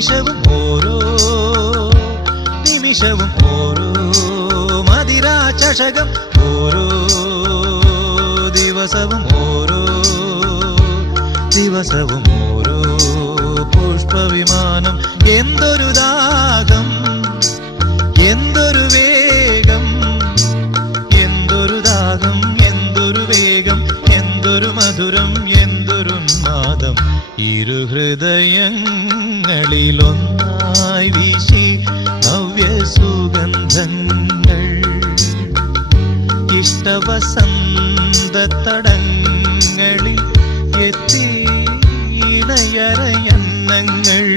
നിമിഷവും ഓരോ നിമിഷവും ഓരോ മദിരാ ചഷകം ഓരോ ദിവസവും ഓരോ ദിവസവും ഓരോ പുഷ്പവിമാനം എന്തൊരു ദാഹം എന്തൊരു വേഗം എന്തൊരു ദാഹം എന്തൊരു വേഗം എന്തൊരു മധുരം എന്തൊരു നാദം ഇരു ഹൃദയങ്ങളിലൊന്നായി വീശി നവ്യസുഗന്ധങ്ങൾ ഇഷ്ടവസന്തതടങ്ങളിൽ എത്തി ഇണയരയന്നങ്ങൾ